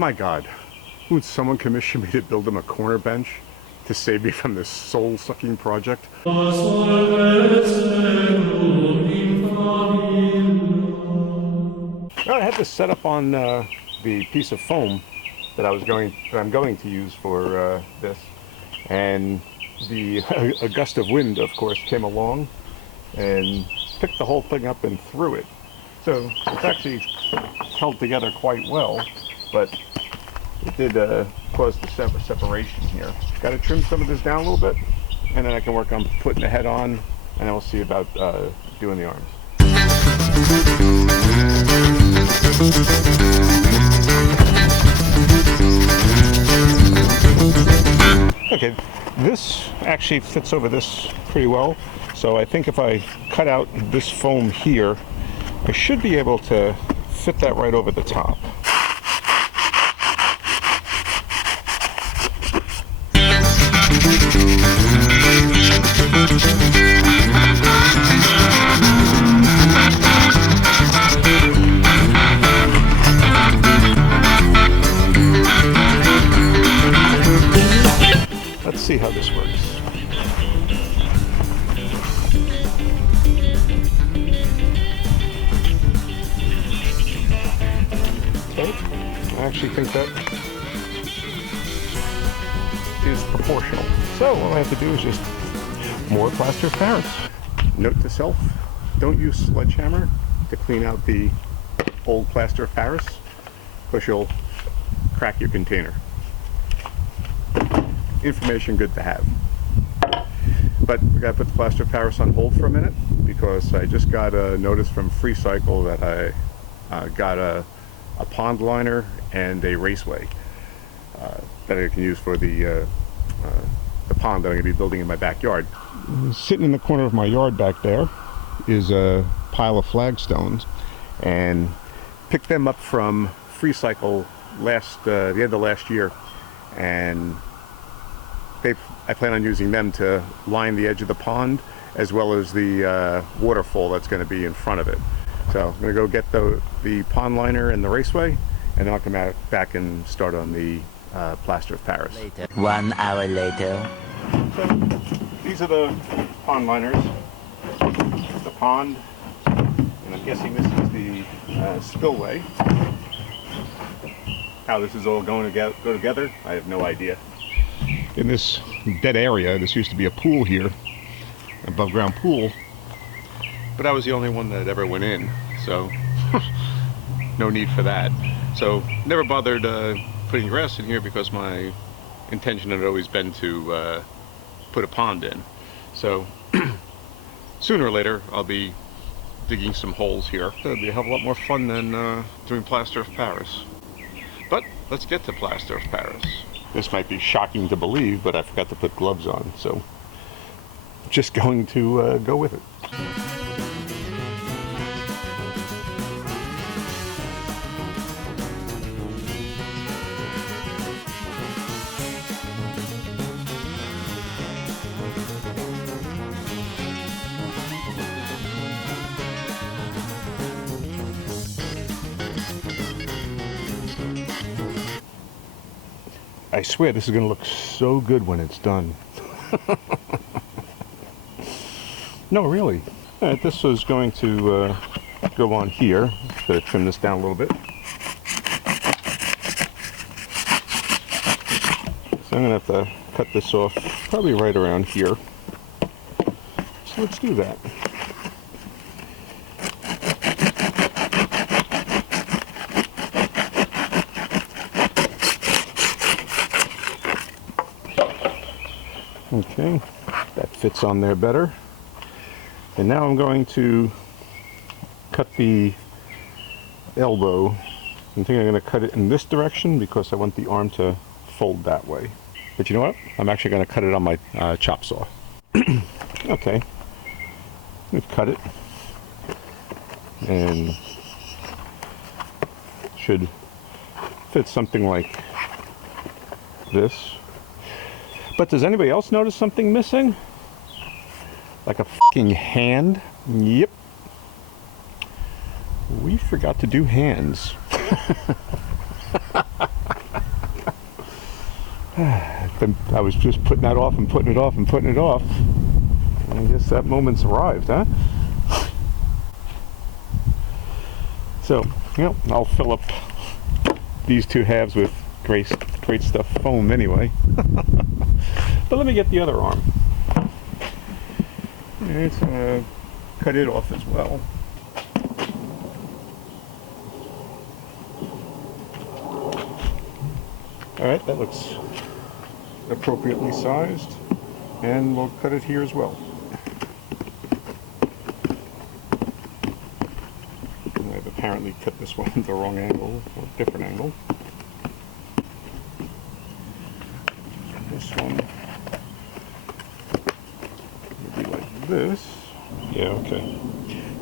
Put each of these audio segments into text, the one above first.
My God, would someone commission me to build him a corner bench to save me from this soul-sucking project? Well, I had this set up on the piece of foam that I'm going to use for this, and a gust of wind, of course, came along and picked the whole thing up and threw it. So it's actually held together quite well, but it did cause the separation here. Got to trim some of this down a little bit, and then I can work on putting the head on, and then we'll see about doing the arms. Okay, this actually fits over this pretty well, so I think if I cut out this foam here, I should be able to fit that right over the top. Let's see how this works. Okay, I actually think that is proportional. So all I have to do is just more plaster of Paris. Note to self, don't use sledgehammer to clean out the old plaster of Paris, because you'll crack your container. Information good to have. But we gotta put the plaster of Paris on hold for a minute, because I just got a notice from FreeCycle that I got a pond liner and a raceway that I can use for the pond that I'm going to be building in my backyard. Sitting in the corner of my yard back there is a pile of flagstones, and picked them up from FreeCycle the end of last year, and I plan on using them to line the edge of the pond, as well as the waterfall that's going to be in front of it. So I'm going to go get the pond liner and the raceway, and then I'll come back and start on the plaster of Paris. 1 hour later. So these are the pond liners, the pond, and I'm guessing this is the spillway. How this is all going to go together, I have no idea. In this dead area, this used to be a pool here, above ground pool, but I was the only one that ever went in, so no need for that. So never bothered putting grass in here, because my intention had always been to put a pond in. So sooner or later I'll be digging some holes here. That'll be a hell of a lot more fun than doing plaster of Paris. But let's get to plaster of Paris. This might be shocking to believe, but I forgot to put gloves on, so just going to go with it. I swear this is going to look so good when it's done. No, really. All right, this was going to go on here. Gotta trim this down a little bit. So I'm going to have to cut this off probably right around here. So let's do that. Okay, that fits on there better. And now I'm going to cut the elbow. I think I'm going to cut it in this direction because I want the arm to fold that way. But you know what? I'm actually going to cut it on my chop saw. Okay, we've cut it. And should fit something like this. But does anybody else notice something missing? Like a fucking hand? Yep. We forgot to do hands. Then I was just putting that off and putting it off and putting it off. I guess that moment's arrived, huh? So, yep, I'll fill up these two halves with great stuff foam anyway. But let me get the other arm. Alright, so I'm going to cut it off as well. Alright, that looks appropriately sized, and we'll cut it here as well. I've apparently cut this one at the wrong angle, or a different angle. This one would be like this. Yeah, okay.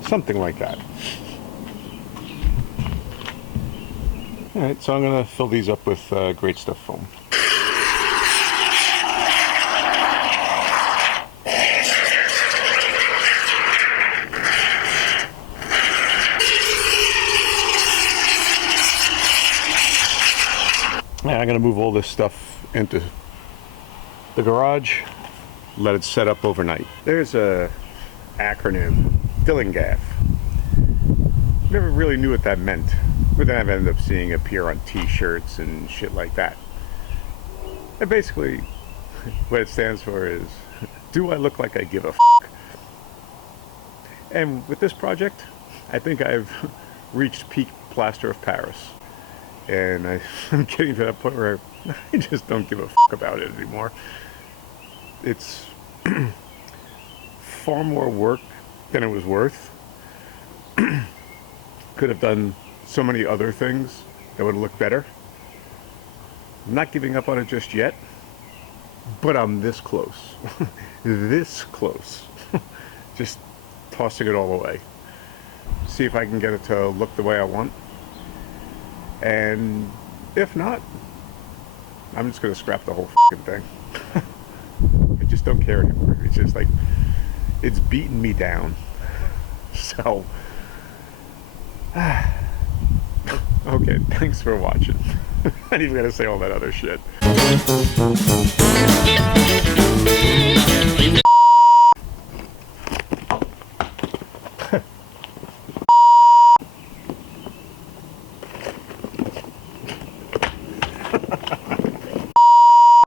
Something like that. Alright, so I'm going to fill these up with great stuff foam. I'm going to move all this stuff into the garage, let it set up overnight. There's a acronym, filling gaff. Never really knew what that meant, but then I've ended up seeing it appear on t-shirts and shit like that. And basically, what it stands for is, do I look like I give a f***? And with this project, I think I've reached peak plaster of Paris. And I'm getting to that point where I just don't give a f*** about it anymore. It's far more work than it was worth. Could have done so many other things that would look better. I'm not giving up on it just yet, but I'm this close. This close. Just tossing it all away. See if I can get it to look the way I want. And if not, I'm just going to scrap the whole f***ing thing. I just don't care anymore. It's just like, it's beating me down. So, okay, thanks for watching. I'm not even going to say all that other shit.